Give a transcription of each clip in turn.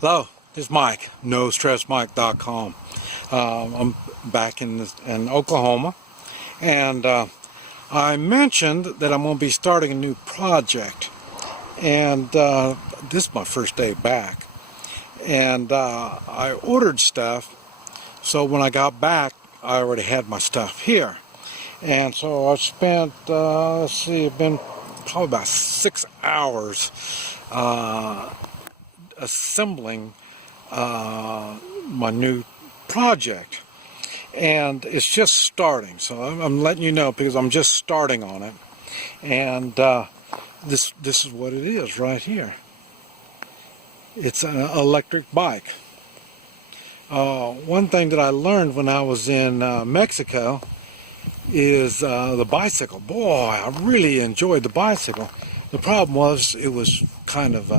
Hello, this is Mike, NoStressMike.com. I'm back in Oklahoma, and I mentioned that I'm going to be starting a new project, and this is my first day back, and I ordered stuff, so when I got back, I already had my stuff here, and so I spent, it's been probably about 6 hours assembling my new project, and it's just starting, so I'm letting you know because I'm just starting on it. And this is what it is right here. It's an electric bike. One thing that I learned when I was in Mexico is the bicycle. Boy, I really enjoyed the bicycle. The problem was it was kind of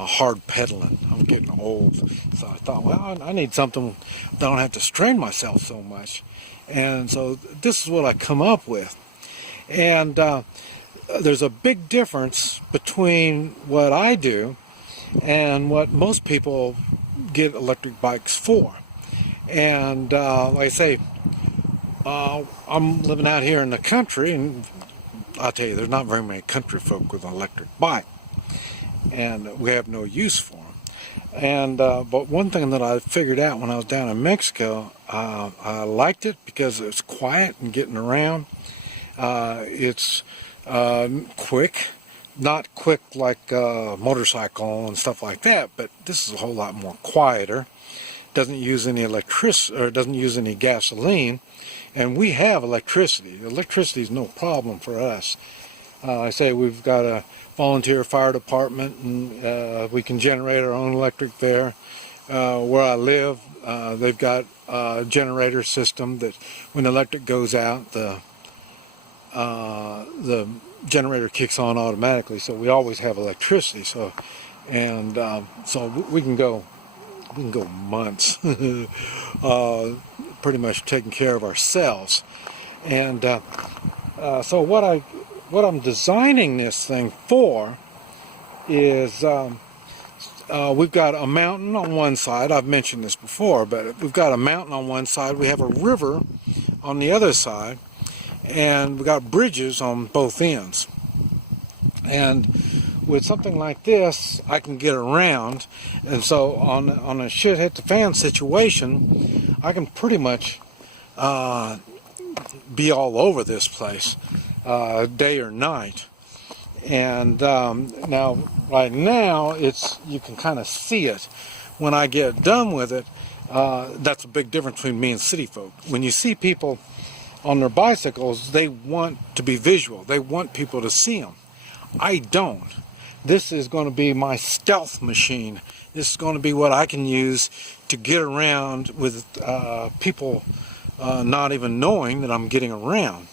hard pedaling. I'm getting old, so I thought, well, I need something that I don't have to strain myself so much. And so this is what I come up with. And there's a big difference between what I do and what most people get electric bikes for. And like I say, I'm living out here in the country, and I'll tell you, there's not very many country folk with an electric bike, and we have no use for them. And but one thing that I figured out when I was down in Mexico, I liked it because it's quiet and getting around. It's quick, not quick like motorcycle and stuff like that, but this is a whole lot more quieter. Doesn't use any electricity, or doesn't use any gasoline, and we have electricity. Electricity is no problem for us. I say we've got a volunteer fire department, and we can generate our own electric there. Where I live, they've got a generator system that when the electric goes out, the generator kicks on automatically, so we always have electricity. So, and so we can go months, pretty much taking care of ourselves. And so what I'm designing this thing for is we've got a mountain on one side. I've mentioned this before, but we've got a mountain on one side. We have a river on the other side, and we've got bridges on both ends. And with something like this, I can get around, and so on a shit hit the fan situation, I can pretty much be all over this place, day or night. And now, right now, you can kind of see it. When I get done with it, that's a big difference between me and city folk. When you see people on their bicycles, they want to be visual. They want people to see them. I don't. This is going to be my stealth machine. This is going to be what I can use to get around with people not even knowing that I'm getting around.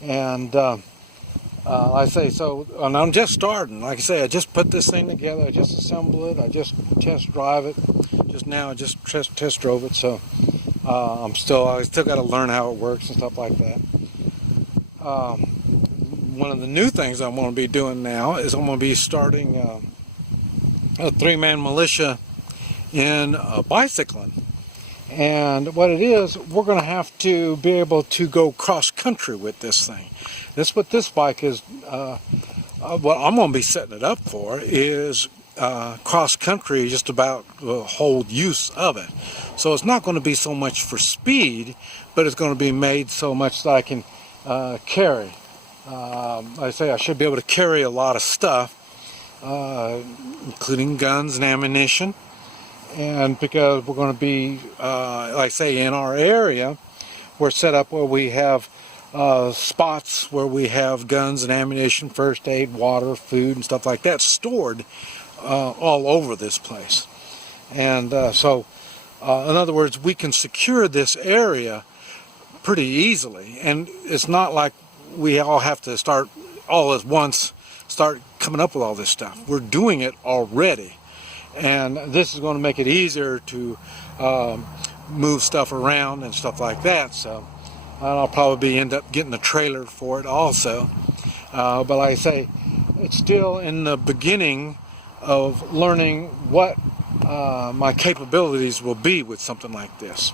And I say, so, and I'm just starting. Like I say, I just put this thing together. I just assembled it. I just test drive it. Just now, I just test drove it. So I still got to learn how it works and stuff like that. One of the new things I'm going to be doing now is I'm going to be starting a three-man militia in bicycling. And what it is, we're going to have to be able to go cross-country with this thing. That's what this bike is. What I'm going to be setting it up for is cross-country, just about the whole use of it. So it's not going to be so much for speed, but it's going to be made so much that I can carry. I say I should be able to carry a lot of stuff, including guns and ammunition. And because we're going to be, like I say, in our area, we're set up where we have spots where we have guns and ammunition, first aid, water, food, and stuff like that stored all over this place. And so, in other words, we can secure this area pretty easily. And it's not like we all have to start all at once, start coming up with all this stuff. We're doing it already. And this is going to make it easier to move stuff around and stuff like that. So I'll probably end up getting a trailer for it also. But like I say, it's still in the beginning of learning what my capabilities will be with something like this.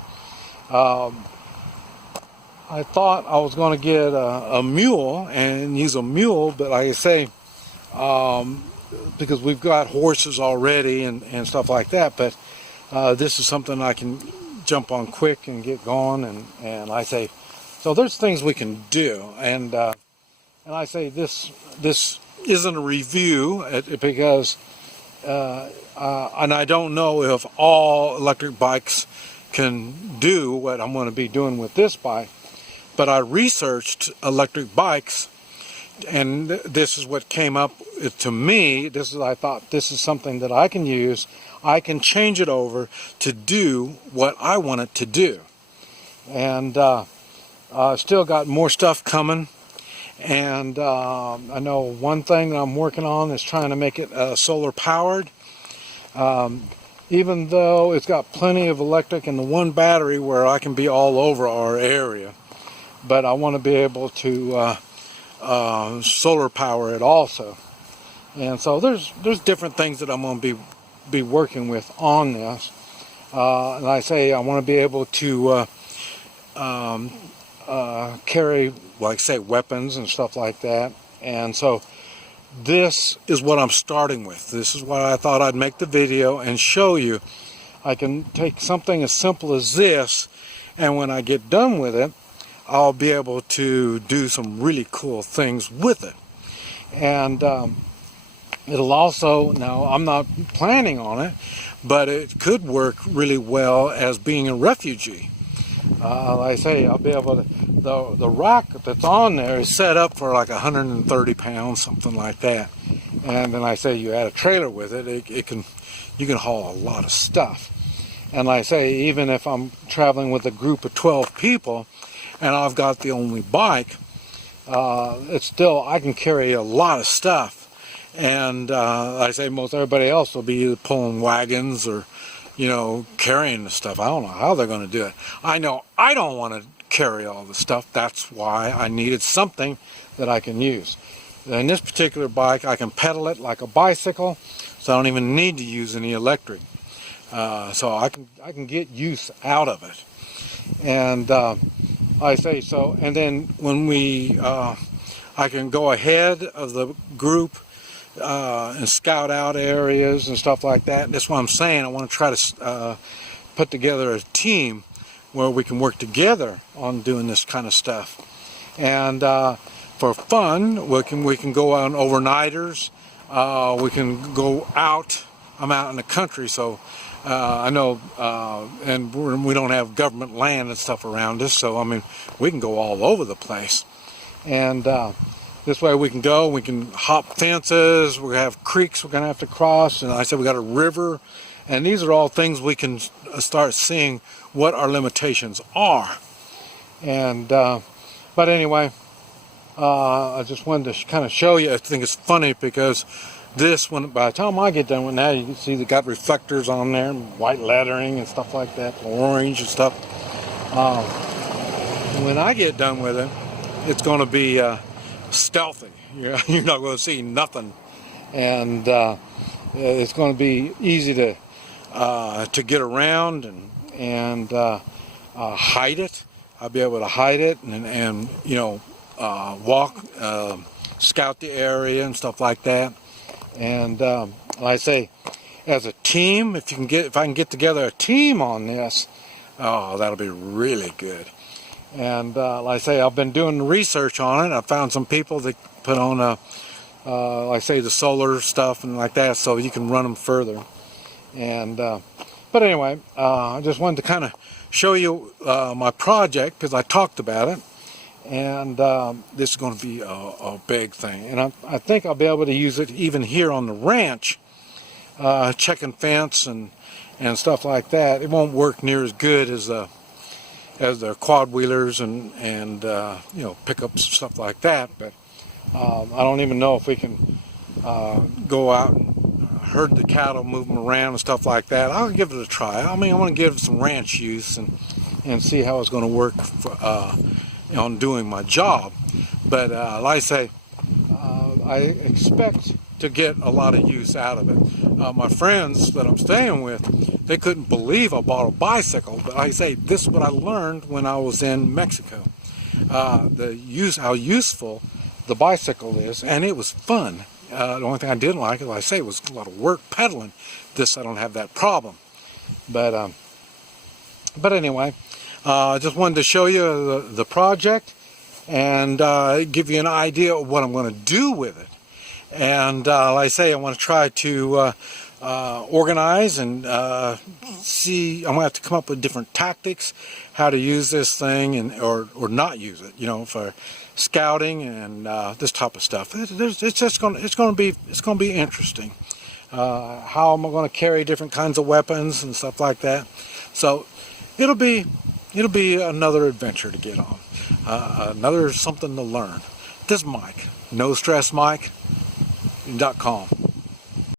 I thought I was going to get a mule and use a mule, but like I say, because we've got horses already and stuff like that, but this is something I can jump on quick and get going, and I say, so there's things we can do, and I say this isn't a review because and I don't know if all electric bikes can do what I'm going to be doing with this bike, but I researched electric bikes, and this is what came up to me. I thought this is something that I can use. I can change it over to do what I want it to do. And still got more stuff coming. And I know one thing that I'm working on is trying to make it solar powered. Even though it's got plenty of electric and the one battery where I can be all over our area. But I want to be able to solar power it also. And so there's different things that I'm going to be working with on this. And I say I want to be able to carry, like say, weapons and stuff like that. And so this is what I'm starting with. This is why I thought I'd make the video and show you. I can take something as simple as this, and when I get done with it, I'll be able to do some really cool things with it. And it'll also, now I'm not planning on it, but it could work really well as being a refugee. Like I say, I'll be able to, the rack that's on there is set up for like 130 pounds, something like that. And then I say you add a trailer with it, you can haul a lot of stuff. And like I say, even if I'm traveling with a group of 12 people, and I've got the only bike, it's still, I can carry a lot of stuff. And like I say, most everybody else will be pulling wagons or, carrying the stuff. I don't know how they're going to do it. I know I don't want to carry all the stuff. That's why I needed something that I can use. In this particular bike, I can pedal it like a bicycle, so I don't even need to use any electric. So I can get use out of it. And I say so, and then when I can go ahead of the group and scout out areas and stuff like that. That's what I'm saying. I want to try to put together a team where we can work together on doing this kind of stuff. And for fun, we can go on overnighters. We can go out. I'm out in the country, so I know, and we don't have government land and stuff around us, so I mean, we can go all over the place. And this way we can go, we can hop fences, we have creeks we're going to have to cross, and I said we got a river, and these are all things we can start seeing what our limitations are. And but anyway, I just wanted to kind of show you. I think it's funny because this one, by the time I get done with that, you can see they got reflectors on there, white lettering and stuff like that, orange and stuff. When I get done with it, it's going to be stealthy. You're not going to see nothing, and it's going to be easy to get around and hide it. I'll be able to hide it and walk, scout the area and stuff like that. And like I say, as a team, if I can get together a team on this, oh, that'll be really good. And like I say, I've been doing research on it. I found some people that put on like I say, the solar stuff and like that, so you can run them further. And but anyway, I just wanted to kind of show you my project because I talked about it. And this is going to be a big thing, and I think I'll be able to use it even here on the ranch, checking fence and stuff like that. It won't work near as good as the quad wheelers and pickups and stuff like that. But I don't even know if we can go out and herd the cattle, move them around and stuff like that. I'll give it a try. I mean, I want to give it some ranch use and see how it's going to work on doing my job. But like I say, I expect to get a lot of use out of it. my friends that I'm staying with, they couldn't believe I bought a bicycle. But like I say, this is what I learned when I was in Mexico. How useful the bicycle is, and it was fun. The only thing I didn't like, like I say, was a lot of work pedaling. This, I don't have that problem. But anyway, I just wanted to show you the project and give you an idea of what I'm going to do with it. And like I say, I want to try to organize and see. I'm going to have to come up with different tactics, how to use this thing and or not use it. You know, for scouting and this type of stuff. It's going to be interesting. How am I going to carry different kinds of weapons and stuff like that? So it'll be another adventure to get on, another something to learn. This is Mike, NoStressMike.com.